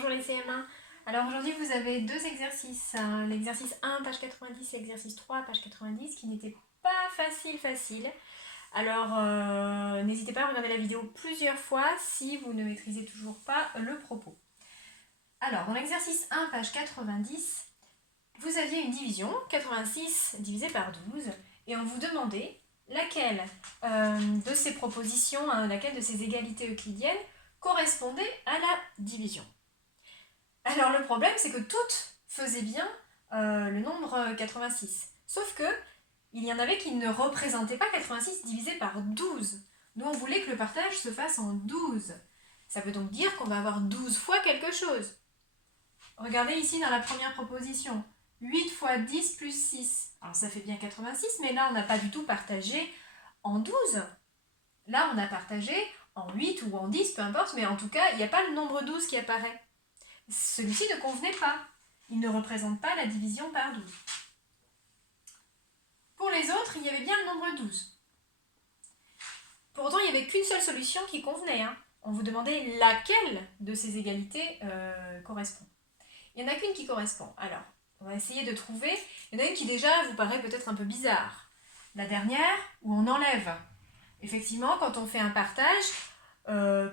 Bonjour les CM1. Alors aujourd'hui vous avez deux exercices, l'exercice 1 page 90, l'exercice 3 page 90 qui n'étaient pas faciles. Alors n'hésitez pas à regarder la vidéo plusieurs fois si vous ne maîtrisez toujours pas le propos. Alors dans l'exercice 1 page 90, vous aviez une division, 86 divisé par 12, et on vous demandait laquelle de ces propositions, laquelle de ces égalités euclidiennes correspondait à la division. Alors le problème, c'est que toutes faisaient bien le nombre 86. Sauf que il y en avait qui ne représentaient pas 86 divisé par 12. Nous, on voulait que le partage se fasse en 12. Ça veut donc dire qu'on va avoir 12 fois quelque chose. Regardez ici dans la première proposition. 8 fois 10 plus 6. Alors ça fait bien 86, mais là, on n'a pas du tout partagé en 12. Là, on a partagé en 8 ou en 10, peu importe, mais en tout cas, il n'y a pas le nombre 12 qui apparaît. Celui-ci ne convenait pas. Il ne représente pas la division par 12. Pour les autres, il y avait bien le nombre 12. Pourtant, il n'y avait qu'une seule solution qui convenait. On vous demandait laquelle de ces égalités correspond. Il n'y en a qu'une qui correspond. Alors, on va essayer de trouver. Il y en a une qui déjà vous paraît peut-être un peu bizarre. La dernière, où on enlève. Effectivement, quand on fait un partage,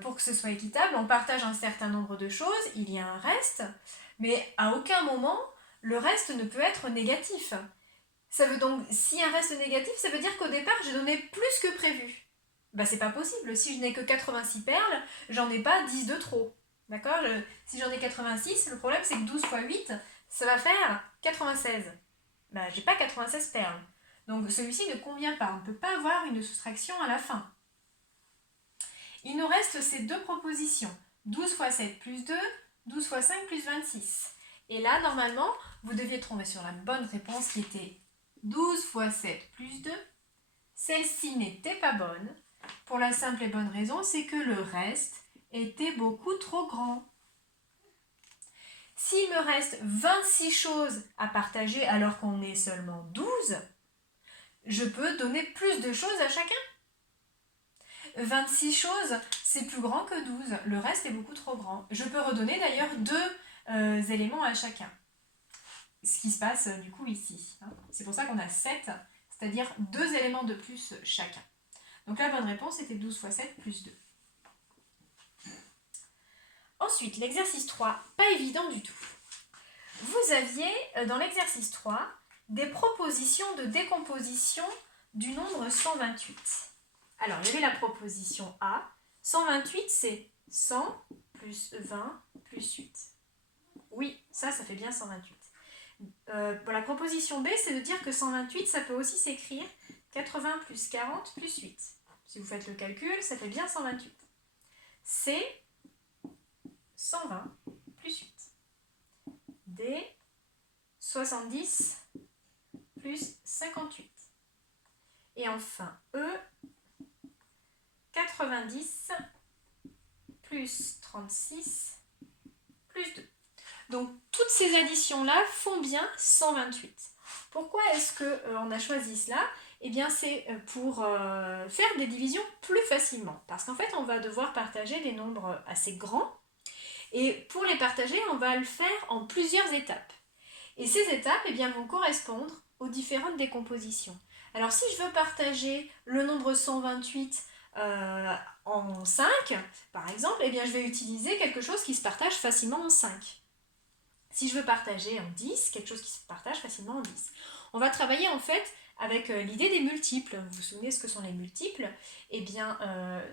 pour que ce soit équitable, on partage un certain nombre de choses, il y a un reste, mais à aucun moment, le reste ne peut être négatif. Ça veut donc, si un reste négatif, ça veut dire qu'au départ, j'ai donné plus que prévu. C'est pas possible. Si je n'ai que 86 perles, j'en ai pas 10 de trop. D'accord? Si j'en ai 86, le problème c'est que 12 fois 8, ça va faire 96. J'ai pas 96 perles. Donc celui-ci ne convient pas. On ne peut pas avoir une soustraction à la fin. Il nous reste ces deux propositions. 12 fois 7 plus 2, 12 fois 5 plus 26. Et là, normalement, vous deviez tomber sur la bonne réponse qui était 12 fois 7 plus 2. Celle-ci n'était pas bonne. Pour la simple et bonne raison, c'est que le reste était beaucoup trop grand. S'il me reste 26 choses à partager alors qu'on est seulement 12, je peux donner plus de choses à chacun. 26 choses, c'est plus grand que 12. Le reste est beaucoup trop grand. Je peux redonner d'ailleurs deux éléments à chacun. Ce qui se passe du coup ici. C'est pour ça qu'on a 7, c'est-à-dire 2 éléments de plus chacun. Donc la bonne réponse était 12 fois 7 plus 2. Ensuite, l'exercice 3, pas évident du tout. Vous aviez dans l'exercice 3 des propositions de décomposition du nombre 128. Alors, il y avait la proposition A. 128, c'est 100 plus 20 plus 8. Oui, ça fait bien 128. Pour la proposition B, c'est de dire que 128, ça peut aussi s'écrire 80 plus 40 plus 8. Si vous faites le calcul, ça fait bien 128. C, 120 plus 8. D, 70 plus 58. Et enfin, E, 90 plus 36 plus 2. Donc, toutes ces additions-là font bien 128. Pourquoi est-ce qu'on a choisi cela ? Eh bien, c'est pour faire des divisions plus facilement. Parce qu'en fait, on va devoir partager des nombres assez grands. Et pour les partager, on va le faire en plusieurs étapes. Et ces étapes vont correspondre aux différentes décompositions. Alors, si je veux partager le nombre 128 en 5, par exemple, je vais utiliser quelque chose qui se partage facilement en 5. Si je veux partager en 10, quelque chose qui se partage facilement en 10. On va travailler en fait avec l'idée des multiples. Vous vous souvenez ce que sont les multiples ?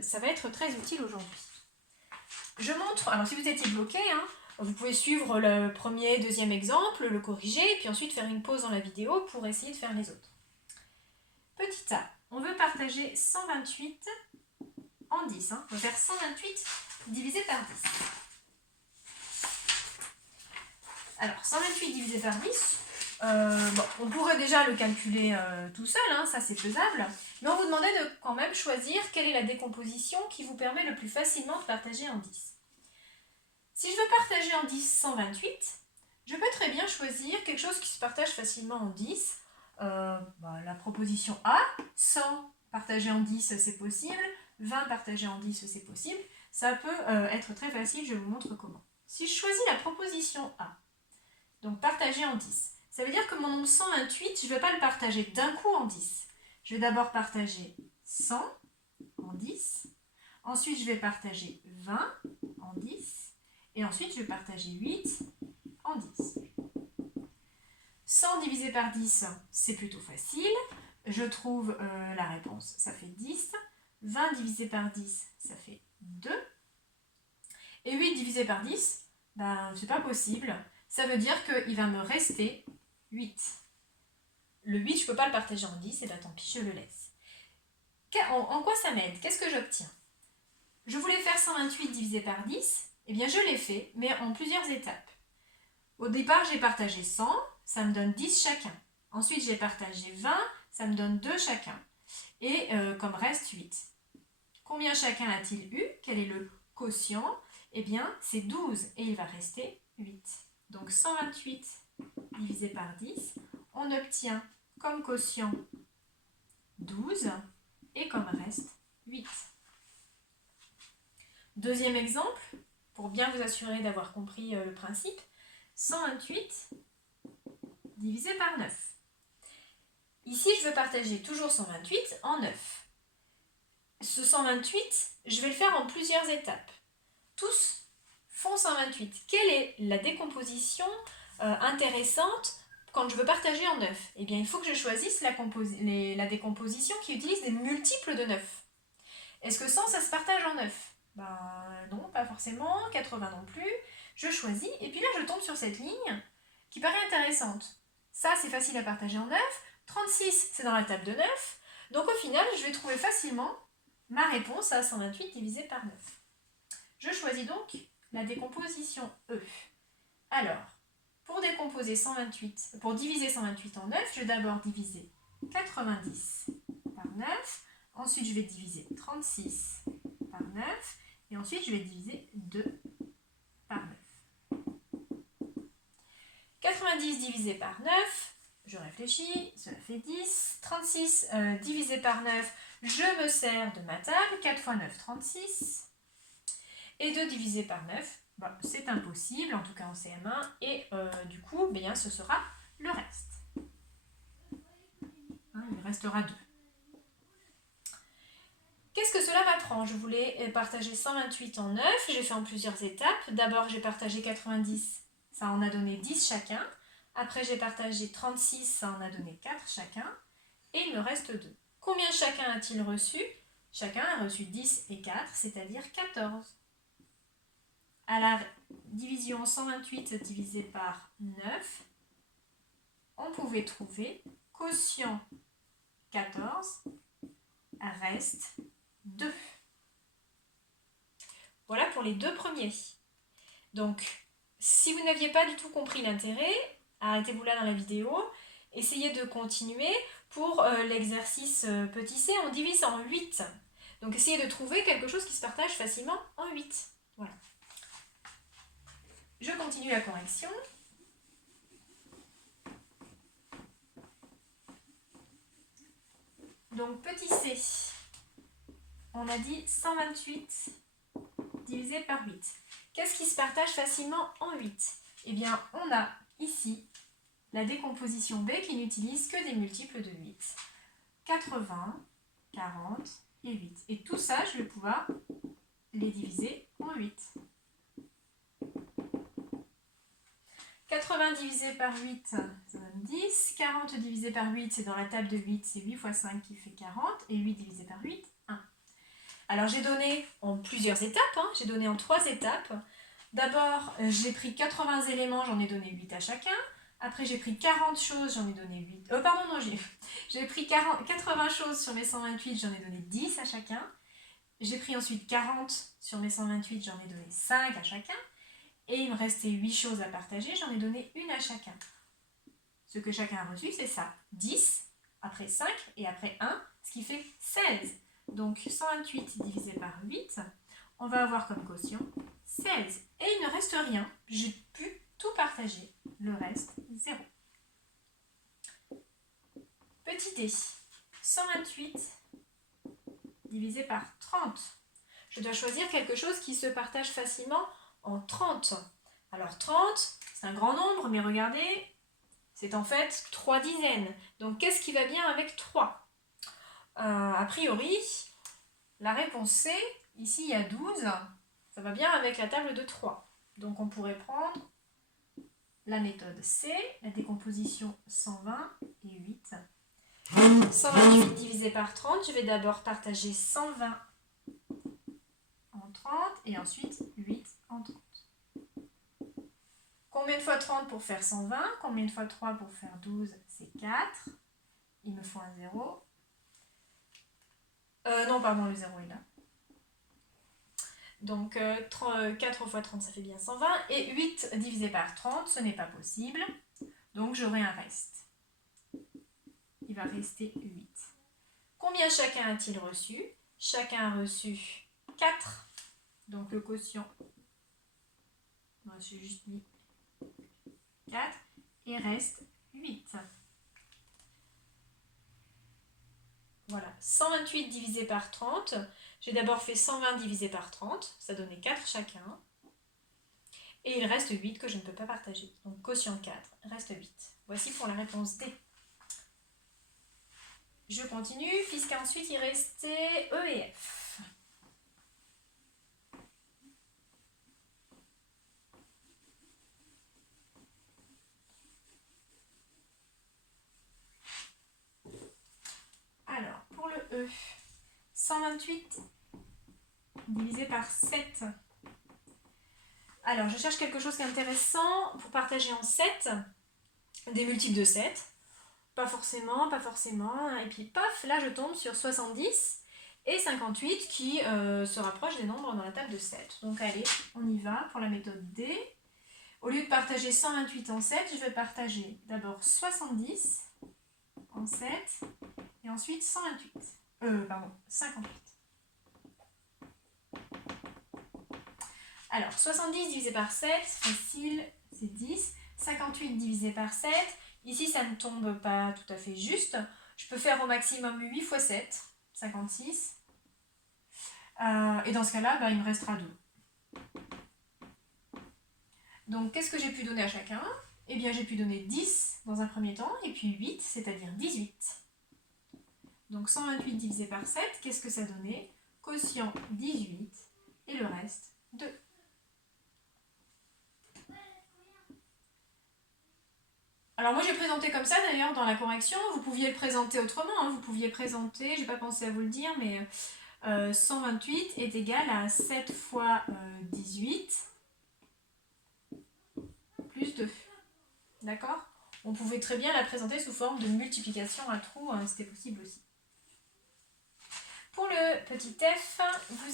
Ça va être très utile aujourd'hui. Je montre, alors si vous étiez bloqué, vous pouvez suivre le premier, deuxième exemple, le corriger, et puis ensuite faire une pause dans la vidéo pour essayer de faire les autres. Petit a, on veut partager 128 en 10. On va faire 128 divisé par 10. Alors, 128 divisé par 10, on pourrait déjà le calculer tout seul, ça c'est faisable, mais on vous demandait de quand même choisir quelle est la décomposition qui vous permet le plus facilement de partager en 10. Si je veux partager en 10 128, je peux très bien choisir quelque chose qui se partage facilement en 10. La proposition A, 100 partagé en 10 c'est possible, 20 partagé en 10 c'est possible. Ça peut être très facile, je vous montre comment. Si je choisis la proposition A, donc partager en 10, ça veut dire que mon nombre 128, je ne vais pas le partager d'un coup en 10. Je vais d'abord partager 100 en 10, ensuite je vais partager 20 en 10, et ensuite je vais partager 8 en 10. 100 divisé par 10, c'est plutôt facile. Je trouve la réponse, ça fait 10. 20 divisé par 10, ça fait 2. Et 8 divisé par 10, ben, c'est pas possible. Ça veut dire qu'il va me rester 8. Le 8, je ne peux pas le partager en 10, et ben tant pis, je le laisse. En quoi ça m'aide? Qu'est-ce que j'obtiens? Je voulais faire 128 divisé par 10, eh bien je l'ai fait, mais en plusieurs étapes. Au départ, j'ai partagé 100, ça me donne 10 chacun. Ensuite, j'ai partagé 20, ça me donne 2 chacun. Et comme reste 8. Combien chacun a-t-il eu? Quel est le quotient? Eh bien, c'est 12 et il va rester 8. Donc 128 divisé par 10, on obtient comme quotient 12 et comme reste 8. Deuxième exemple, pour bien vous assurer d'avoir compris le principe, 128 divisé par 9. Ici, je veux partager toujours 128 en 9. Ce 128, je vais le faire en plusieurs étapes. Tous font 128. Quelle est la décomposition intéressante quand je veux partager en 9? Eh bien, il faut que je choisisse la décomposition qui utilise des multiples de 9. Est-ce que 100, ça se partage en 9? Ben non, pas forcément. 80 non plus. Je choisis, et puis là, je tombe sur cette ligne qui paraît intéressante. Ça, c'est facile à partager en 9. 36, c'est dans la table de 9. Donc au final, je vais trouver facilement ma réponse à 128 divisé par 9. Je choisis donc la décomposition E. Alors, pour diviser 128 en 9, je vais d'abord diviser 90 par 9. Ensuite, je vais diviser 36 par 9. Et ensuite, je vais diviser 2 par 9. 90 divisé par 9, je réfléchis, cela fait 10. 36 divisé par 9, je me sers de ma table. 4 x 9, 36. Et 2 divisé par 9, bon, c'est impossible, en tout cas en CM1. Et du coup, bien, ce sera le reste. Hein, il restera 2. Qu'est-ce que cela m'apprend? Je voulais partager 128 en 9, j'ai fait en plusieurs étapes. D'abord, j'ai partagé 90, ça en a donné 10 chacun. Après, j'ai partagé 36, ça en a donné 4 chacun. Et il me reste 2. Combien chacun a-t-il reçu? Chacun a reçu 10 et 4, c'est-à-dire 14. À la division 128 divisé par 9, on pouvait trouver quotient 14 reste 2. Voilà pour les deux premiers. Donc, si vous n'aviez pas du tout compris l'intérêt, arrêtez-vous là dans la vidéo, essayez de continuer. Pour l'exercice petit c, on divise en 8. Donc, essayez de trouver quelque chose qui se partage facilement en 8. Voilà. Je continue la correction. Donc, petit c, on a dit 128 divisé par 8. Qu'est-ce qui se partage facilement en 8? Eh bien, on a ici la décomposition B qui n'utilise que des multiples de 8. 80, 40 et 8. Et tout ça, je vais pouvoir les diviser en 8. 80 divisé par 8, ça donne 10. 40 divisé par 8, c'est dans la table de 8, c'est 8 x 5 qui fait 40. Et 8 divisé par 8, 1. Alors j'ai donné en plusieurs étapes, j'ai donné en 3 étapes. D'abord, j'ai pris 80 éléments, j'en ai donné 8 à chacun. Après, j'ai pris 40 choses, j'en ai donné 8. J'ai pris 80 choses sur mes 128, j'en ai donné 10 à chacun. J'ai pris ensuite 40 sur mes 128, j'en ai donné 5 à chacun. Et il me restait 8 choses à partager, j'en ai donné une à chacun. Ce que chacun a reçu, c'est ça. 10, après 5 et après 1, ce qui fait 16. Donc 128 divisé par 8, on va avoir comme quotient 16. Et il ne reste rien. J'ai pu tout partager. Le reste, 0. Petit d, 128 divisé par 30. Je dois choisir quelque chose qui se partage facilement en 30. Alors 30, c'est un grand nombre, mais regardez, c'est en fait 3 dizaines. Donc qu'est-ce qui va bien avec 3 ? A priori, la réponse C, ici il y a 12, ça va bien avec la table de 3. Donc on pourrait prendre la méthode C, la décomposition 120 et 8. 128 divisé par 30, je vais d'abord partager 120 en 30 et ensuite 8 en 30. Combien de fois 30 pour faire 120? Combien de fois 3 pour faire 12? C'est 4. Il me faut un 0. Non, pardon, le 0 est là. Donc 4 fois 30, ça fait bien 120. Et 8 divisé par 30, ce n'est pas possible. Donc j'aurai un reste. Il va rester 8. Combien chacun a-t-il reçu? Chacun a reçu 4. Donc le quotient, moi j'ai juste mis 4. Il reste 8. Voilà, 128 divisé par 30. J'ai d'abord fait 120 divisé par 30. Ça donnait 4 chacun. Et il reste 8 que je ne peux pas partager. Donc quotient 4, reste 8. Voici pour la réponse D. Je continue, puisqu'ensuite il restait E et F. Alors, pour le E, 128 divisé par 7. Alors, je cherche quelque chose d'intéressant pour partager en 7, des multiples de 7. Pas forcément, pas forcément. Et puis, paf, là, je tombe sur 70 et 58 qui se rapprochent des nombres dans la table de 7. Donc, allez, on y va pour la méthode D. Au lieu de partager 128 en 7, je vais partager d'abord 70 en 7 et ensuite 58. Alors, 70 divisé par 7, facile, c'est 10. 58 divisé par 7, ici ça ne tombe pas tout à fait juste. Je peux faire au maximum 8 fois 7, 56. Et dans ce cas-là, il me restera 2. Donc, qu'est-ce que j'ai pu donner à chacun? Eh bien, j'ai pu donner 10 dans un premier temps, et puis 8, c'est-à-dire 18. Donc, 128 divisé par 7, qu'est-ce que ça donnait? Quotient 18, et le reste, 2. Alors, moi, j'ai présenté comme ça, d'ailleurs, dans la correction. Vous pouviez le présenter autrement, hein. Vous pouviez présenter, j'ai pas pensé à vous le dire, mais 128 est égal à 7 fois 18 plus 2. D'accord? On pouvait très bien la présenter sous forme de multiplication à trous, hein, c'était possible aussi. Pour le petit f, vous